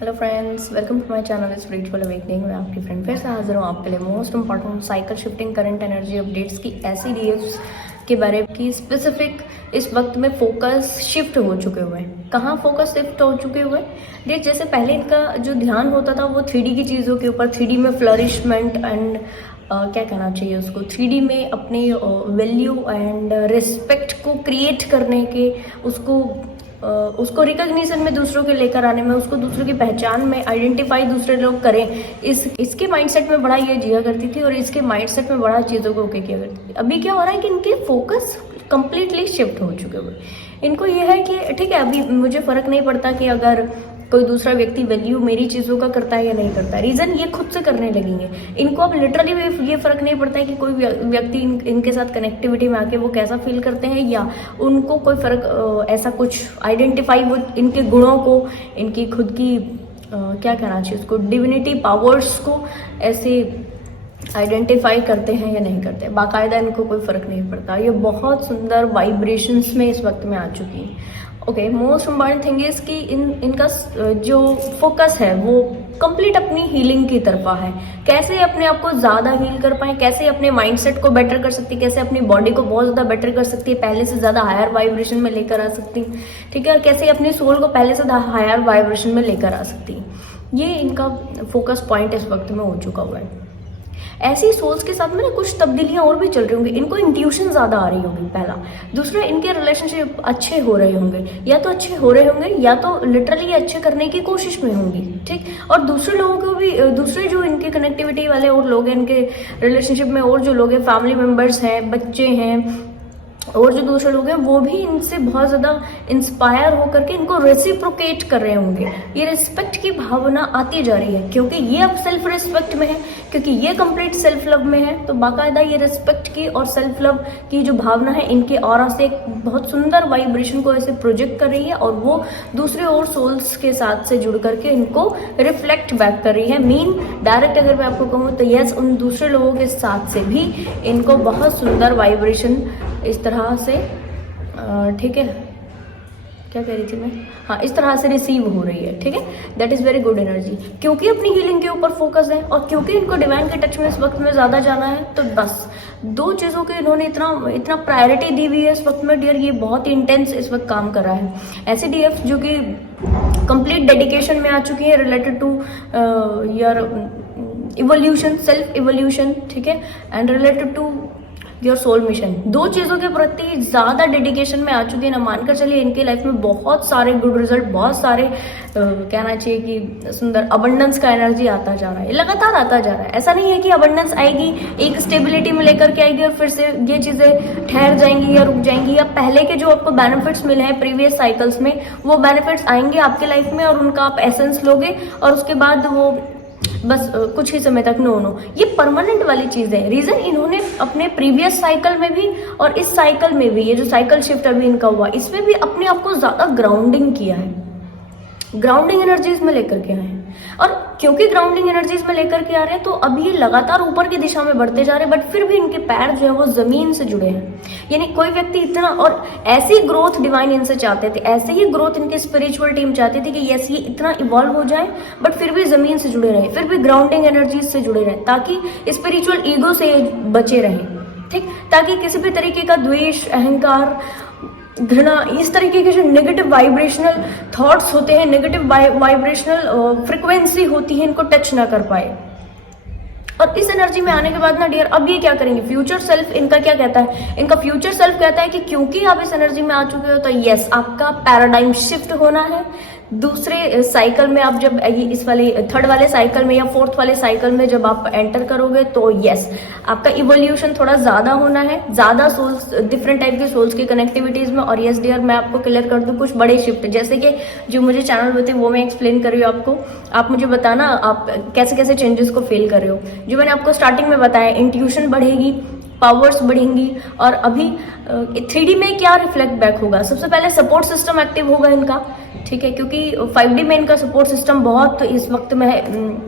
Hello friends, welcome to my channel spiritual awakening. मैं आपकी friend फिर से हाजिर हूँ आपके लिए most important cycle shifting current energy updates की ऐसी डीएफ्स के बारे में कि स्पेसिफिक इस वक्त में फोकस शिफ्ट हो चुके हुए हैं। कहाँ फोकस शिफ्ट हो चुके हुए हैं? जैसे पहले इनका जो ध्यान होता था वो 3D की चीज़ों के ऊपर, 3D में फ्लरिशमेंट एंड क्या कहना चाहिए उसको, 3D में अपनी वैल्यू एंड रिस्पेक्ट को क्रिएट करने के, उसको रिकॉग्निशन में दूसरों के लेकर आने में, उसको दूसरों की पहचान में आइडेंटिफाई दूसरे लोग करें, इसके माइंडसेट में बड़ा ये जिया करती थी और इसके माइंडसेट में बड़ा चीज़ों को ओके किया करती थी। अभी क्या हो रहा है कि इनके फोकस कंप्लीटली शिफ्ट हो चुके हुए। इनको ये है कि ठीक है, अभी मुझे फ़र्क नहीं पड़ता कि अगर कोई दूसरा व्यक्ति वैल्यू मेरी चीज़ों का करता है या नहीं करता है। रीज़न ये खुद से करने लगेंगे। इनको अब लिटरली ये फ़र्क नहीं पड़ता है कि कोई व्यक्ति इनके साथ कनेक्टिविटी में आके वो कैसा फील करते हैं, या उनको कोई फ़र्क ऐसा कुछ आइडेंटिफाई, वो इनके गुणों को, इनकी खुद की क्या कहना चाहिए उसको, डिविनिटी पावर्स को ऐसे आइडेंटिफाई करते हैं या नहीं करते। बाकायदा इनको कोई फ़र्क नहीं पड़ता। ये बहुत सुंदर वाइब्रेशंस में इस वक्त में आ चुकी हैं। Okay, most important thing is कि इनका जो फोकस है वो कंप्लीट अपनी हीलिंग की तरफ है। कैसे अपने आप को ज़्यादा हील कर पाए, कैसे अपने माइंडसेट को बेटर कर सकती है, कैसे अपनी बॉडी को बहुत ज़्यादा बेटर कर सकती है, पहले से ज़्यादा हायर वाइब्रेशन में लेकर आ सकती है। ठीक है, कैसे अपनी सोल को पहले से हायर वाइब्रेशन में लेकर आ सकती है। ये इनका फोकस पॉइंट इस वक्त में हो चुका हुआ है। ऐसी सोल्स के साथ में ना कुछ तब्दीलियां और भी चल रही होंगी। इनको इंट्यूशन ज़्यादा आ रही होगी, पहला। दूसरा, इनके रिलेशनशिप अच्छे हो रहे होंगे, या तो अच्छे हो रहे होंगे या तो लिटरली अच्छे करने की कोशिश में होंगी। ठीक, और दूसरे लोगों को भी, दूसरे जो इनके कनेक्टिविटी वाले और लोग हैं इनके रिलेशनशिप में, और जो लोग हैं, फैमिली मेम्बर्स हैं, बच्चे हैं, और जो दूसरे लोग हैं, वो भी इनसे बहुत ज़्यादा इंस्पायर होकर के इनको रेसिप्रोकेट कर रहे होंगे। ये रिस्पेक्ट की भावना आती जा रही है, क्योंकि ये अब सेल्फ रिस्पेक्ट में है, क्योंकि ये कंप्लीट सेल्फ लव में है। तो बाकायदा ये रिस्पेक्ट की और सेल्फ लव की जो भावना है इनके ऑरा से एक बहुत सुंदर वाइब्रेशन को ऐसे प्रोजेक्ट कर रही है, और वो दूसरे और सोल्स के साथ से जुड़ करके इनको रिफ्लेक्ट बैक कर रही है। मीन डायरेक्ट अगर मैं आपको कहूँ तो यस, उन दूसरे लोगों के साथ से भी इनको बहुत सुंदर वाइब्रेशन इस तरह से, ठीक है, क्या कह रही थी मैं, हाँ, इस तरह से रिसीव हो रही है। ठीक है, that is very good energy, क्योंकि अपनी हीलिंग के ऊपर फोकस है और क्योंकि इनको डिवाइन के टच में इस वक्त में ज़्यादा जाना है। तो बस दो चीज़ों के इन्होंने इतना प्रायोरिटी दी हुई है इस वक्त में डियर। ये बहुत ही इंटेंस इस वक्त काम कर रहा है। ऐसे डीएफ जो कि कंप्लीट डेडिकेशन में आ चुकी है related to your evolution, self evolution, ठीक है, and related to your soul mission. दो चीज़ों के प्रति ज़्यादा डेडिकेशन में आ चुकी है ना। मानकर चलिए इनकी लाइफ में बहुत सारे गुड रिजल्ट, बहुत सारे कहना चाहिए कि सुंदर अबंडेंस का एनर्जी आता जा रहा है, लगातार आता जा रहा है। ऐसा नहीं है कि अबंडेंस आएगी, एक स्टेबिलिटी में लेकर के आएगी और फिर से ये चीज़ें ठहर जाएंगी या रुक जाएंगी, या पहले के जो आपको बेनिफिट्स मिले हैं प्रीवियस साइकिल्स में वो बेनिफिट्स आएंगे आपके लाइफ में और उनका आप एसेंस लोगे और उसके बाद वो बस कुछ ही समय तक नो, ये परमानेंट वाली चीज़ है। रीज़न, इन्होंने अपने प्रीवियस साइकिल में भी और इस साइकिल में भी, ये जो साइकिल शिफ्ट अभी इनका हुआ, इसमें भी अपने आप को ज़्यादा ग्राउंडिंग किया है, ग्राउंडिंग एनर्जीज में लेकर के आए हैं। और क्योंकि ग्राउंडिंग एनर्जीज में लेकर के आ रहे हैं तो अभी ये लगातार ऊपर की दिशा में बढ़ते जा रहे हैं, बट फिर भी इनके पैर जो है वो जमीन से जुड़े हैं। यानी कोई व्यक्ति इतना, और ऐसी ग्रोथ डिवाइन इनसे चाहते थे, ऐसे ही ग्रोथ इनकी स्पिरिचुअल टीम चाहती थी कि यस, ये इतना इवॉल्व हो जाए बट फिर भी जमीन से जुड़े रहे, फिर भी ग्राउंडिंग एनर्जीज से जुड़े रहे, ताकि स्पिरिचुअल ईगो से बचे रहें। ठीक, ताकि किसी भी तरीके का द्वेष, अहंकार, घृणा, इस तरीके के जो नेगेटिव वाइब्रेशनल थॉट्स होते हैं, नेगेटिव वाइब्रेशनल फ्रिक्वेंसी होती है, इनको टच ना कर पाए। और इस एनर्जी में आने के बाद ना डियर, अब ये क्या करेंगे, फ्यूचर सेल्फ इनका क्या कहता है, इनका फ्यूचर सेल्फ कहता है कि क्योंकि आप इस एनर्जी में आ चुके हो तो यस, आपका पैराडाइम शिफ्ट होना है। दूसरे साइकिल में आप जब इस वाले थर्ड वाले साइकिल में या फोर्थ वाले साइकिल में जब आप एंटर करोगे तो यस, आपका इवोल्यूशन थोड़ा ज़्यादा होना है, ज़्यादा सोल्स, डिफरेंट टाइप के सोल्स की कनेक्टिविटीज़ में। और यस डियर, मैं आपको क्लियर कर दूँ कुछ बड़े शिफ्ट, जैसे कि जो मुझे चैनल होते हैं वो मैं एक्सप्लेन कर रही हूँ आपको। आप मुझे बताना आप कैसे कैसे चेंजेस को फील कर रहे हो। जो मैंने आपको स्टार्टिंग में बताया, इंट्यूशन बढ़ेगी, पावर्स बढ़ेंगी, और अभी 3D में क्या रिफ्लेक्ट बैक होगा, सबसे पहले सपोर्ट सिस्टम एक्टिव होगा इनका। ठीक है, क्योंकि 5D में इनका सपोर्ट सिस्टम बहुत इस वक्त में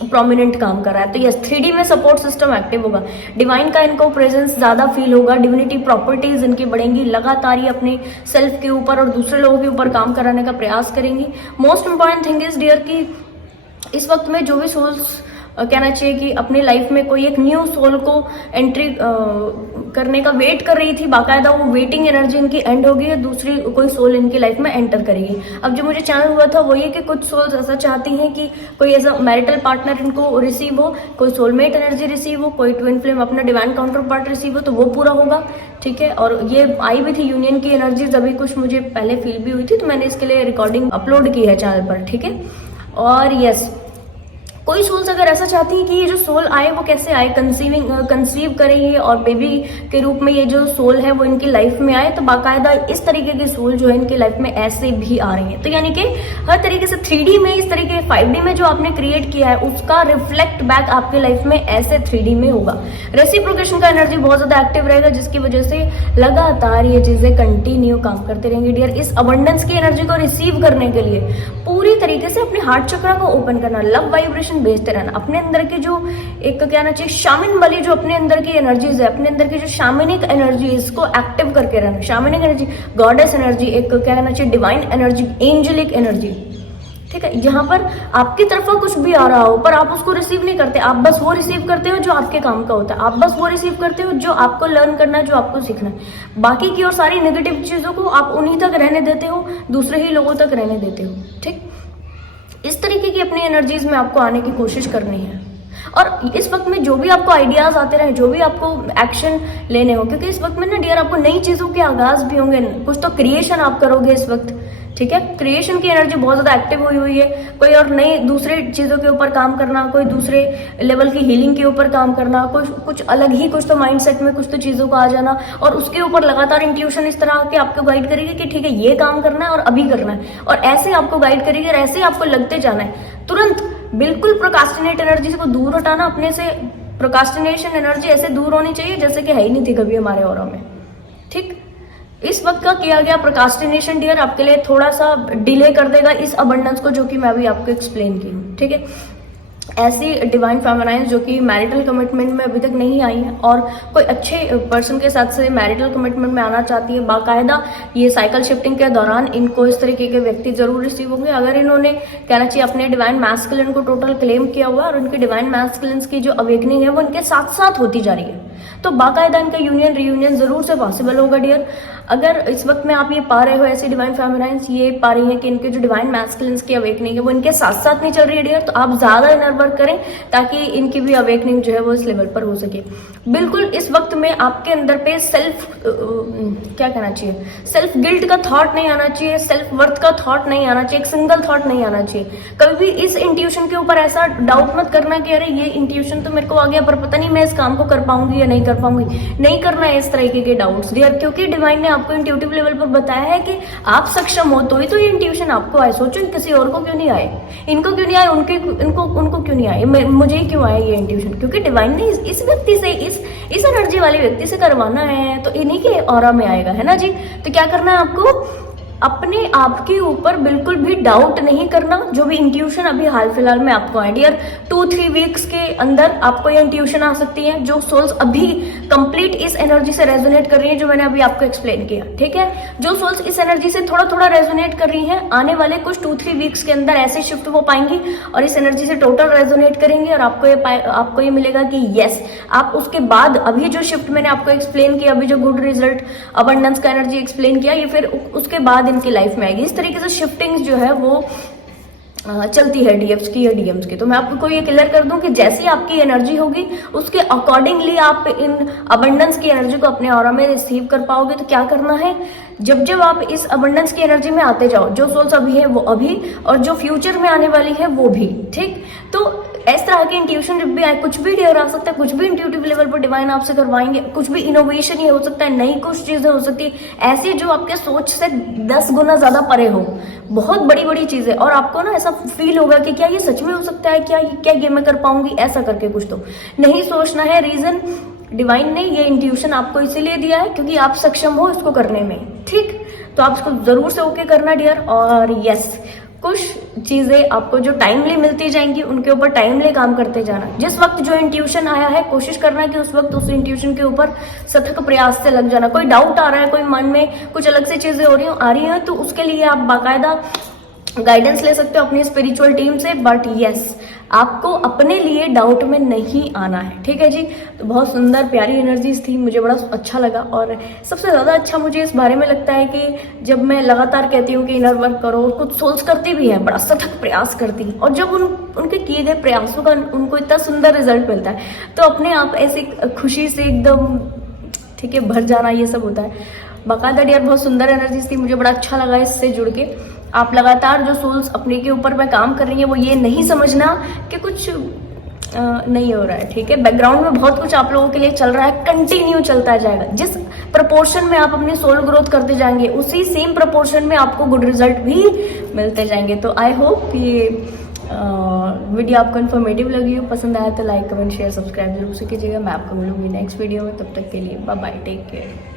प्रोमिनेंट काम कर रहा है। तो यस, 3D में सपोर्ट सिस्टम एक्टिव होगा, डिवाइन का इनको प्रेजेंस ज़्यादा फील होगा, डिविनिटी प्रॉपर्टीज इनकी बढ़ेंगी, लगातार ही अपने सेल्फ के ऊपर और दूसरे लोगों के ऊपर काम कराने का प्रयास करेंगी। Most important thing is dear की इस वक्त में जो भी सोल्स कहना चाहिए कि अपनी लाइफ में कोई एक न्यू सोल को एंट्री करने का वेट कर रही थी, बाकायदा वो वेटिंग एनर्जी इनकी एंड होगी और दूसरी कोई सोल इनकी लाइफ में एंटर करेगी। अब जो मुझे चैनल हुआ था वो ये कि कुछ सोल्स ऐसा चाहती हैं कि कोई ऐसा मैरिटल पार्टनर इनको रिसीव हो, कोई सोलमेट एनर्जी रिसीव हो, कोई ट्विन फ्लेम अपना डिवाइन काउंटर पार्ट रिसीव हो, तो वो पूरा होगा। ठीक है, और ये आई भी थी यूनियन की एनर्जीज, अभी कुछ मुझे पहले फील भी हुई थी, तो मैंने इसके लिए रिकॉर्डिंग अपलोड की है चैनल पर। ठीक है, और यस, कोई सोल्स अगर ऐसा चाहती है कि ये जो सोल आए वो कैसे आए, कंसीव करे ये और बेबी के रूप में ये जो सोल है वो इनकी लाइफ में आए, तो बाकायदा इस तरीके की सोल जो है इनकी लाइफ में ऐसे भी आ रही है। तो यानी कि हर तरीके से 3D में, इस तरीके 5D में जो आपने क्रिएट किया है उसका रिफ्लेक्ट बैक आपके लाइफ में ऐसे 3D में होगा। रेसिप्रोकेशन का एनर्जी बहुत ज्यादा एक्टिव रहेगा, जिसकी वजह से लगातार ये चीजें कंटिन्यू काम करते रहेंगे डियर। इस अबंडेंस की एनर्जी को रिसीव करने के लिए पूरी तरीके से अपने हार्ट चक्र को ओपन करना, लव वाइब्रेशन भेजते रहना, अपने अंदर की जो एक कहना चाहिए शामिन वाली जो अपने अंदर की एनर्जीज है, अपने अंदर की जो शामिनिक एनर्जी इसको एक्टिव करके रहना। शामिनिक एनर्जी, गॉडेस एनर्जी, एक कहना चाहिए डिवाइन एनर्जी, एंजेलिक एनर्जी। ठीक है, यहाँ पर आपकी तरफ कुछ भी आ रहा हो पर आप उसको रिसीव नहीं करते, आप बस वो रिसीव करते हो जो आपके काम का होता है, आप बस वो रिसीव करते हो जो आपको लर्न करना है, जो आपको सीखना है। बाकी की और सारी नेगेटिव चीजों को आप उन्हीं तक रहने देते हो, दूसरे ही लोगों तक रहने देते हो। ठीक, इस तरीके की अपनी एनर्जीज में आपको आने की कोशिश करनी है। और इस वक्त में जो भी आपको आइडियाज आते रहे, जो भी आपको एक्शन लेने हो, क्योंकि इस वक्त में ना डियर आपको नई चीजों के आगाज भी होंगे, कुछ तो क्रिएशन आप करोगे इस वक्त। ठीक है, क्रिएशन की एनर्जी बहुत ज्यादा एक्टिव हुई है। कोई और नई दूसरे चीजों के ऊपर काम करना, कोई दूसरे लेवल की हीलिंग के ऊपर काम करना, कुछ अलग ही, कुछ तो माइंडसेट में कुछ तो चीजों को आ जाना, और उसके ऊपर लगातार इंट्यूशन इस तरह के आपको गाइड करेगी कि ठीक है ये काम करना है और अभी करना है, और ऐसे आपको गाइड करेगी और ऐसे आपको लगते जाना है। तुरंत बिल्कुल प्रोकास्टिनेट एनर्जी को दूर हटाना अपने से। प्रोकास्टिनेशन एनर्जी ऐसे दूर होनी चाहिए जैसे कि है ही नहीं थी कभी हमारे ऑरा में। ठीक, इस वक्त का किया गया प्रोकास्टिनेशन डियर आपके लिए थोड़ा सा डिले कर देगा इस अबंडेंस को, जो कि मैं अभी आपको एक्सप्लेन की हूँ। ठीक है, ऐसी डिवाइन फेमिनाइन्स जो कि मैरिटल कमिटमेंट में अभी तक नहीं आई है और कोई अच्छे पर्सन के साथ से मैरिटल कमिटमेंट में आना चाहती है, बाकायदा ये साइकिल शिफ्टिंग के दौरान इनको इस तरीके के व्यक्ति जरूर रिसीव होंगे। अगर इन्होंने कहना चाहिए अपने डिवाइन मैस्कुलिन को टोटल क्लेम किया हुआ और उनके डिवाइन मैस्कुलिन्स की जो अवेकनिंग है वो इनके साथ साथ होती जा रही है, तो बाकायदा इनका यूनियन रियूनियन जरूर से पॉसिबल होगा डियर। अगर इस वक्त में आप ये पा रहे हो ऐसी डिवाइन फेमिनाइन्स ये पा रही हैं कि इनके जो डिवाइन मैस्कुलिन्स की अवेकनिंग है वो इनके साथ साथ नहीं चल रही है डियर, तो आप ज्यादा इनर वर्क करें ताकि इनकी भी अवेकनिंग जो है वो इस लेवल पर हो सके। बिल्कुल इस वक्त में आपके अंदर पे सेल्फ क्या कहना चाहिए, सेल्फ गिल्ट का थॉट नहीं आना चाहिए, सेल्फ वर्थ का थॉट नहीं आना चाहिए, एक सिंगल थॉट नहीं आना चाहिए। कभी भी इस इंट्यूशन के ऊपर ऐसा डाउट मत करना कि अरे ये इंट्यूशन तो मेरे को आ गया पर पता नहीं मैं इस काम को कर पाऊंगी या नहीं कर पाऊंगी। नहीं करना है इस तरीके के डाउट्स डियर, क्योंकि डिवाइन ने आपको इंट्यूटिव लेवल पर बताया है कि आप सक्षम हो तो ही तो ये इंट्यूशन आपको आए। सोचो किसी और को क्यों नहीं आए, इनको क्यों नहीं आए, उनको क्यों नहीं आए, मुझे ही क्यों आया ये इंट्यूशन, क्योंकि डिवाइन ने इस व्यक्ति से, इस एनर्जी वाले व्यक्ति से करवाना है तो इन्हीं के ऑरा में आएगा, है ना जी। तो क्या करना है आपको, अपने आप के ऊपर बिल्कुल भी डाउट नहीं करना। जो भी इंट्यूशन अभी हाल फिलहाल में आपको है डियर 2-3 वीक्स के अंदर आपको ये इंट्यूशन आ सकती है, जो सोल्स अभी कंप्लीट इस एनर्जी से रेजोनेट कर रही है जो मैंने अभी आपको एक्सप्लेन किया। ठीक है, जो सोल्स इस एनर्जी से थोड़ा थोड़ा रेजोनेट कर रही है आने वाले कुछ 2-3 वीक्स के अंदर ऐसे शिफ्ट हो पाएंगी और इस एनर्जी से टोटल रेजोनेट करेंगे और आपको ये मिलेगा कि यस आप उसके बाद अभी जो शिफ्ट मैंने आपको एक्सप्लेन किया, अभी जो गुड रिजल्ट अबंडेंस का एनर्जी एक्सप्लेन किया, ये फिर उसके बाद इनकी लाइफ में आएगी। इस तरीके से शिफ्टिंग्स जो है वो चलती है डीएफ्स की या डीएम्स की। तो मैं आपको ये क्लियर कर दूं कि जैसी आपकी एनर्जी होगी उसके अकॉर्डिंगली आप इन अबंडेंस की एनर्जी को अपने ऑरा में रिसीव कर पाओगे। तो क्या करना है, जब आप इस अबंडेंस की एनर्जी में आते जाओ, जो सोल्स अभी है वो अभी और जो फ्यूचर में आने वाली है वो भी। ठीक, तो इस तरह के इंट्यूशन जब भी आए, कुछ भी डेयर आ सकता है, कुछ भी इंट्यूटिव लेवल पर डिवाइन आपसे करवाएंगे, कुछ भी इनोवेशन ही हो सकता है, नई कुछ चीजें हो सकती है ऐसी जो आपके सोच से 10 गुना ज्यादा परे हो, बहुत बड़ी बड़ी चीजें, और आपको ना ऐसा फील होगा कि क्या ये सच में हो सकता है, क्या ये मैं कर पाऊंगी, ऐसा करके कुछ तो नहीं सोचना है। रीजन डिवाइन ने ये इंट्यूशन आपको इसीलिए दिया है क्योंकि आप सक्षम हो इसको करने में। ठीक, तो आप इसको जरूर से ओके करना डियर। और यस, कुछ चीजें आपको जो टाइमली मिलती जाएंगी उनके ऊपर टाइमली काम करते जाना। जिस वक्त जो इंट्यूशन आया है कोशिश करना कि उस वक्त उस इंट्यूशन के ऊपर सतत प्रयास से लग जाना। कोई डाउट आ रहा है, कोई मन में कुछ अलग से चीजें आ रही हैं तो उसके लिए आप बाकायदा गाइडेंस ले सकते हो अपनी स्पिरिचुअल टीम से, बट यस आपको अपने लिए डाउट में नहीं आना है, ठीक है जी। तो बहुत सुंदर प्यारी एनर्जीज थी, मुझे बड़ा अच्छा लगा। और सबसे ज़्यादा अच्छा मुझे इस बारे में लगता है कि जब मैं लगातार कहती हूँ कि इनर वर्क करो, कुछ सोल्स करती भी हैं, बड़ा सख्त प्रयास करती हैं, और जब उनके किए गए प्रयासों का उनको इतना सुंदर रिजल्ट मिलता है तो अपने आप ऐसी खुशी से एकदम ठीक है भर जाना, ये सब होता है। बाकायदा यार बहुत सुंदर एनर्जीज थी, मुझे बड़ा अच्छा लगा इससे जुड़ के। आप लगातार जो सोल्स अपने के ऊपर में काम कर रही है वो ये नहीं समझना कि कुछ नहीं हो रहा है, ठीक है। बैकग्राउंड में बहुत कुछ आप लोगों के लिए चल रहा है, कंटिन्यू चलता जाएगा। जिस प्रपोर्शन में आप अपनी सोल ग्रोथ करते जाएंगे उसी सेम प्रपोर्शन में आपको गुड रिजल्ट भी मिलते जाएंगे। तो आई होप ये वीडियो आपको इन्फॉर्मेटिव लगी हो, पसंद आया तो लाइक कमेंट शेयर सब्सक्राइब जरूर से कीजिएगा। मैं आपको मिलूंगी नेक्स्ट वीडियो में, तब तक के लिए बाय बाय, टेक केयर।